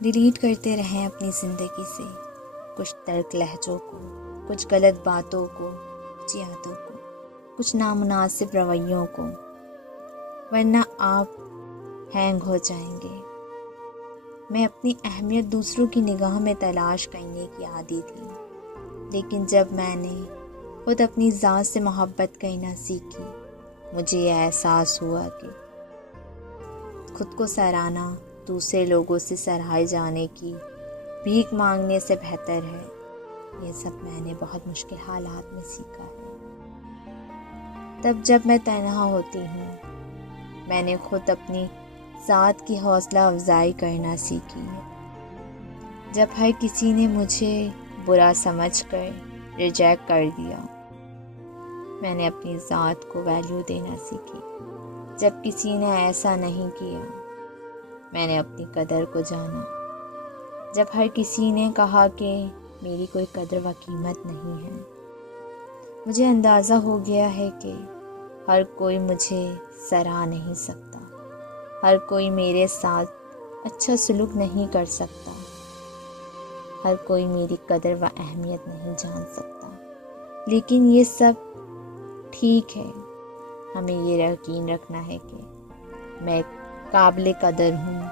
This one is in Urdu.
ڈیلیٹ کرتے رہیں اپنی زندگی سے کچھ ترک لہجوں کو، کچھ غلط باتوں کو، کچھ یادوں کو، کچھ نامناسب رویوں کو، ورنہ آپ ہینگ ہو جائیں گے۔ میں اپنی اہمیت دوسروں کی نگاہ میں تلاش کرنے کی عادی تھی، لیکن جب میں نے خود اپنی ذات سے محبت کرنا سیکھی، مجھے یہ احساس ہوا کہ خود کو سراہنا دوسرے لوگوں سے سراہے جانے کی بھیک مانگنے سے بہتر ہے۔ یہ سب میں نے بہت مشکل حالات میں سیکھا ہے۔ تب جب میں تنہا ہوتی ہوں، میں نے خود اپنی ذات کی حوصلہ افزائی کرنا سیکھی ہے۔ جب ہر کسی نے مجھے برا سمجھ کر ریجیکٹ کر دیا، میں نے اپنی ذات کو ویلیو دینا سیکھی۔ جب کسی نے ایسا نہیں کیا، میں نے اپنی قدر کو جانا۔ جب ہر کسی نے کہا کہ میری کوئی قدر و قیمت نہیں ہے، مجھے اندازہ ہو گیا ہے کہ ہر کوئی مجھے سراہ نہیں سکتا، ہر کوئی میرے ساتھ اچھا سلوک نہیں کر سکتا، ہر کوئی میری قدر و اہمیت نہیں جان سکتا۔ لیکن یہ سب ٹھیک ہے، ہمیں یہ یقین رکھنا ہے کہ میں قابل قدر ہوں،